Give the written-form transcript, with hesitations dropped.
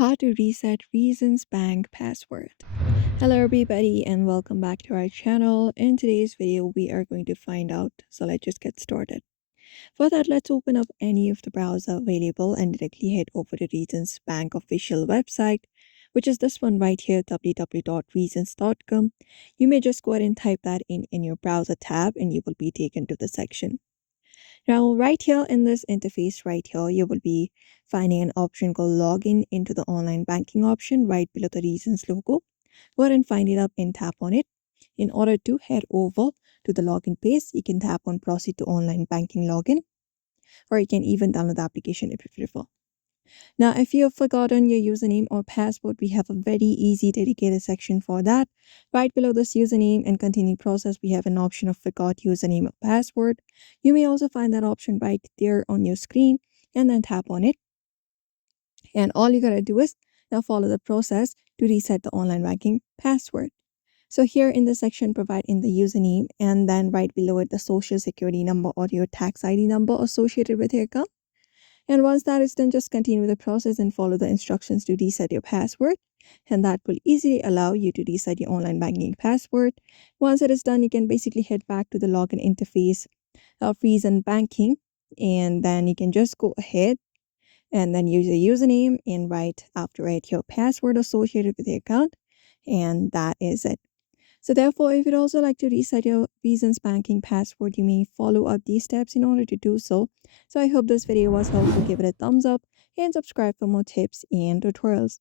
How to reset Reasons Bank password. Hello everybody and welcome back to our channel. In today's video we are going to find out, so let's just get started. For that, let's open up any of the browser available and directly head over to Reasons Bank official website, which is this one right here, www.reasons.com. You may just go ahead and type that in your browser tab and you will be taken to the section. Now, right here in this interface, right here, you will be finding an option called login into the online banking option right below the Reasons logo. Go ahead and find it up and tap on it. In order to head over to the login page, you can tap on proceed to online banking login, or you can even download the application if you prefer. Now, if you have forgotten your username or password, we have a very easy dedicated section for that. Right below this username and continue process, we have an option of forgot username or password. You may also find that option right there on your screen and then tap on it. And all you gotta do is now follow the process to reset the online banking password. So here in the section, provide in the username and then right below it, the social security number or your tax ID number associated with your account. And once that is done, just continue the process and follow the instructions to reset your password. And that will easily allow you to reset your online banking password. Once it is done, you can basically head back to the login interface of Reason Banking. And then you can just go ahead and then use your username and right after it your password associated with the account. And that is it. So therefore, if you'd also like to reset your Reasons banking password, you may follow up these steps in order to do so. So I hope this video was helpful. Give it a thumbs up and subscribe for more tips and tutorials.